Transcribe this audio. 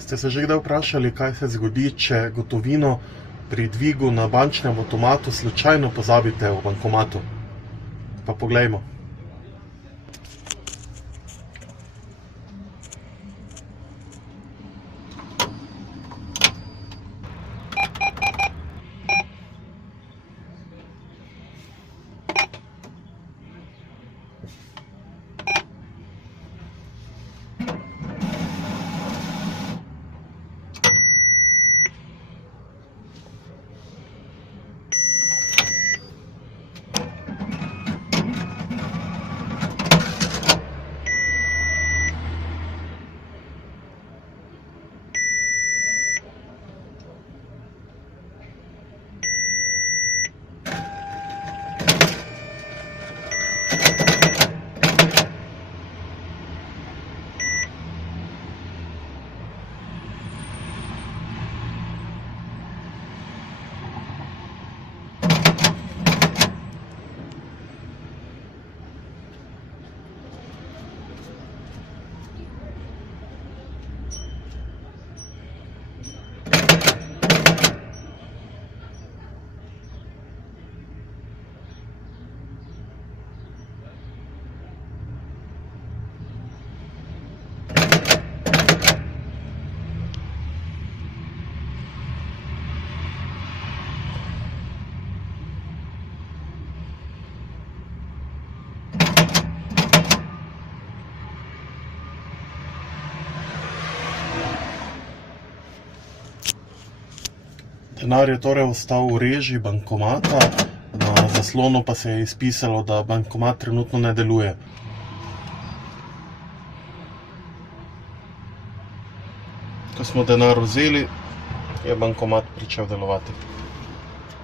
Ste se že kdaj vprašali, kaj se zgodi, če gotovino pri dvigu na bančnem avtomatu slučajno pozabite v bankomatu? Pa poglejmo. Denar je torej ostal v reži bankomata, na zaslonu pa se je izpisalo, da bankomat trenutno ne deluje. Ko smo denar vzeli, je bankomat pričel delovati.